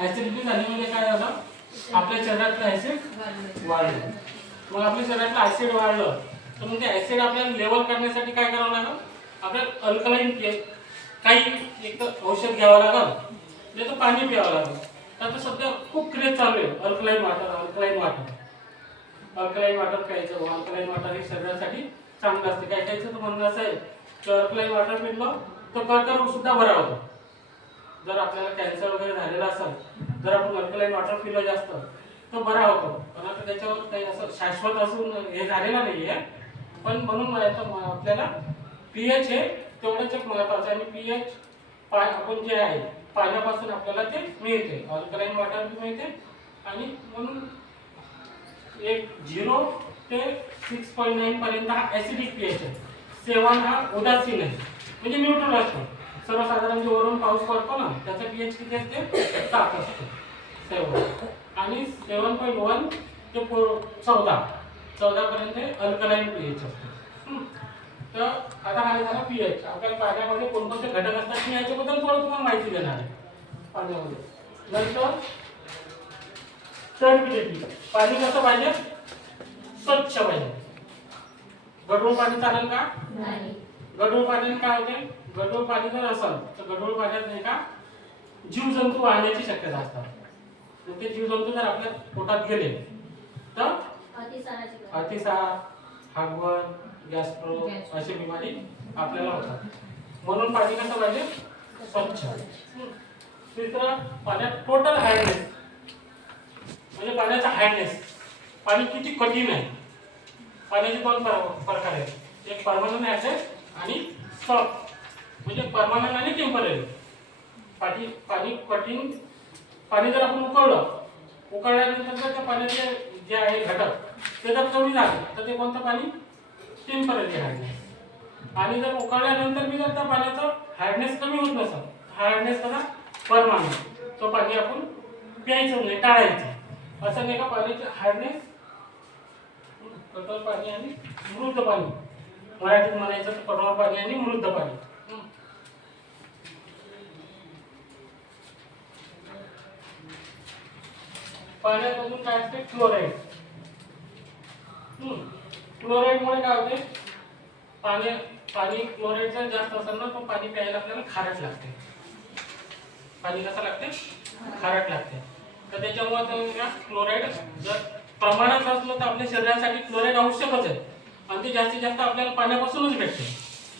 Acidity झाली म्हणजे काय झालं? आपल्या शरीरातलं ऍसिड वाढलं. मग आपल्या शरीरातलं ऍसिड वाढलं. तर मग ते ऍसिड आपल्याला लेवल करण्यासाठी काय करावं लागलं? आपल्याला अल्कलाईन काही एक तर औषध घ्यावं लागल. नाही तर पाणी प्यावं लागल. तर सध्या खूप क्रेज चालू आहे. Alkaline water alkaline water alkaline water प्यायचं. अल्कलाईन वॉटर हे शरीरासाठी चांगलं असते. काय कायचं तर म्हणणं असं आहे की अल्कलाईन वॉटर पिलं तर कर्करोग सुद्धा बरा होतो. जर आपल्याला कॅन्सर वगैरे झालेला असेल जर आपण अल्कलाईन वॉटर पिलं जास्त तर बरा होतो. पण आता त्याच्यावर काही असं शाश्वत असून हे झालेलं नाही आहे पण म्हणून मला म- आपल्याला पी एच हे तेवढंच एक महत्वाचं आणि पी एच पा आपण जे आहे पाण्यापासून आपल्याला ते मिळते. अल्कलाईन वॉटर बी मिळते. आणि म्हणून एक झिरो ते सिक्स पॉईंट नाईन पर्यंत हा ऍसिडिक पी एच आहे. सेवन हा उदासीन आहे. म्हणजे न्यूट्रल असतो सर्वसाधारण जे वरून पाऊस पडतो ना त्याचा पीएच किती असते सात असतो. सेवन आणि सेवन पॉईंट वन ते चौदा. चौदा पर्यंत अल्कलाईन पीएच असतो. हम्म. तर आता हा झाला? पीएच आपल्याला पाण्यामध्ये कोणकोणते घटक असतात? मी याच्याबद्दल थोडं तुम्हाला माहिती देणार आहे. पाण्यामध्ये. नंतर टर्बिडिटी पाणी कसं पाहिजे? स्वच्छ पाहिजे. गढूळ पाणी चालेल का? गढूळ पाण्याने काय होते? गढूळ पाणी जर असेल तर गढूळ पाण्यात नाही का जीवजंतू वाढण्याची शक्यता असतात. ते जीवजंतू जर आपल्या पोटात गेले तर? अतिसार हागवण गॅस्ट्रो अशी बिमारी आपल्याला होतात. म्हणून पाणी कसं पाहिजे? स्वच्छ. तिसरं पाण्यात टोटल हार्डनेस म्हणजे पाण्याचा हार्डनेस पाणी किती कठीण आहे. पाण्याचे दोन पर- प्रकार आहेत. एक परमनंट ऍसिड आणि म्हणजे परमनंट आणि टेंपररी पाणी पाणी कठीण पाणी जर आपण उकळलं उकळल्यानंतर जर त्या पाण्याचे जे आहे घटक ते जर कमी झाले तर ते कोणतं पाणी? टेंपररी हार्डनेस आणि जर उकळल्यानंतर मी जर त्या पाण्याचं हार्डनेस कमी होत नसेल हार्डनेस कसा? परमानंट तो पाणी आपण प्यायचं नाही टाळायचं. असं नाही का पाण्याचे हार्डनेस कठोर पाणी आणि मृद पाणी. मराठीत म्हणायचं तर कठोर पाणी आणि मृद पाणी पाण्यामधून काय असते? क्लोराईड क्लोराईडमुळे काय होते? पाणी पाणी क्लोराईड जर जास्त असेल ना तो पाणी प्यायला आपल्याला खारट लागते. पाणी कसं लागते? खारट लागते. तर त्याच्यामुळे क्लोराईड जर प्रमाणात असलं तर आपल्या शरीरासाठी क्लोराईड आवश्यकच आहे. आणि ते जास्तीत जास्त आपल्याला पाण्यापासूनच भेटते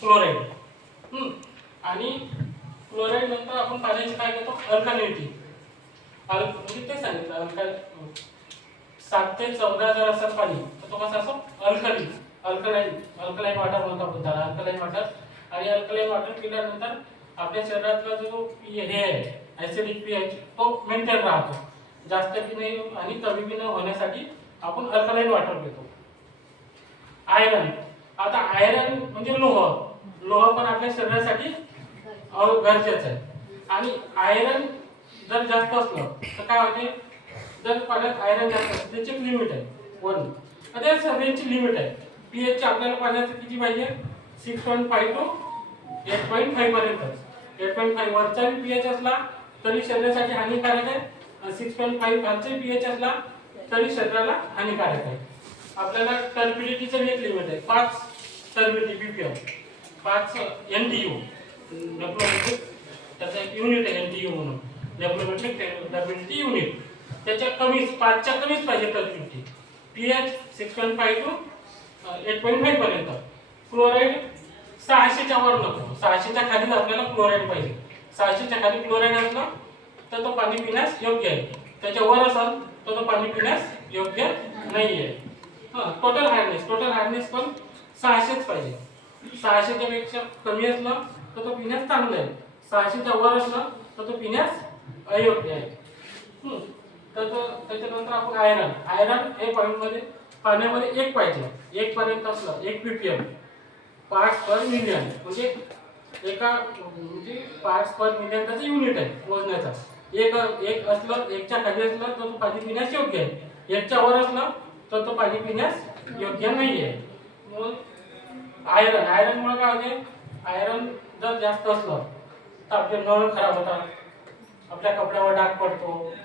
क्लोराईड आणि क्लोराईड नंतर आपण पाण्याची काय करतो? अल्कालिनिटी अल म्हणजे ते सांगितलं अल्का सात ते चौदा हजार असतात पाणी तर तो कसा असतो? अल्कली अल्कलाईन अल्कलाईन वॉटर म्हणतो आपण त्याला अल्कलाईन वॉटर आणि अल्कलाईन वॉटर पिल्यानंतर आपल्या शरीरातला जो पी हे आहे ऍसिडिक पीएच तो मेंटेन राहतो. जास्त बी नाही आणि कमी बी न होण्यासाठी आपण अल्कलाईन वॉटर पितो. आयरन. आता आयरन म्हणजे लोह. लोह पण आपल्या शरीरासाठी गरजेचं आहे. आणि आयरन जर जास्त असलं तर काय होते? जर पाण्यात आयरन जास्त असलं त्याची एक लिमिट आहे वन आता सगळ्यांची लिमिट आहे. पीएच आपल्याला पाण्याचं किती पाहिजे? Six point five to eight point five पर्यंत. एट पॉईंट फाईव्ह वरचा पी एच असला तरी शरीरासाठी हानिकारक आहे. सिक्स पॉईंट फाईव्ह खालचा पीएच असला तरी शरीराला हानिकारक आहे. आपल्याला टर्बिडिटीचं एक लिमिट आहे. पाच टर्बिडिटी बीपीएम पाच एन डी यू डेप्लोमॅटिक त्याचा एक युनिट आहे एन डी यू म्हणून. डेप्लोमॅटिक टर्बिडिटी युनिट त्याच्या कमीच पाचच्या कमीच पाहिजे turbidity P H six point five to eight point five पर्यंत. क्लोराईड सहाशेच्या वर नको. सहाशेच्या खालीच आपल्याला क्लोराईड पाहिजे. सहाशेच्या खाली क्लोराईड असलं तर तो पाणी पिण्यास योग्य आहे. त्याच्या वर असाल तर तो पाणी पिण्यास योग्य नाही आहे टोटल हार्डनेस टोटल हार्डनेस पण सहाशेच पाहिजे. सहाशेच्या पेक्षा कमी असलं तर तो पिण्यास चांगलं आहे. सहाशेच्या वर असलं तर तो पिण्यास अयोग्य आहे. तर तो- त्याच्यानंतर आपण आयरन आयरन हे पॉईंटमध्ये पाण्यामध्ये एक पाहिजे. एक पर्यंत असलं एक पीपीएम पार्ट्स पर मिलियन म्हणजे एका म्हणजे पार्ट्स पर मिलियन त्याचं युनिट आहे मोजण्याचा. एक एक असलं एकच्या खाली असलं तर तो पाणी पिण्यास योग्य आहे. एकच्या वर असलं तर तो पाणी पिण्यास योग्य नाही आहे मग आयरन आयरनमुळे काय होते? आयरन जर जास्त असलं तर आपले नळ खराब होतात. आपल्या कपड्यावर डाग पडतो.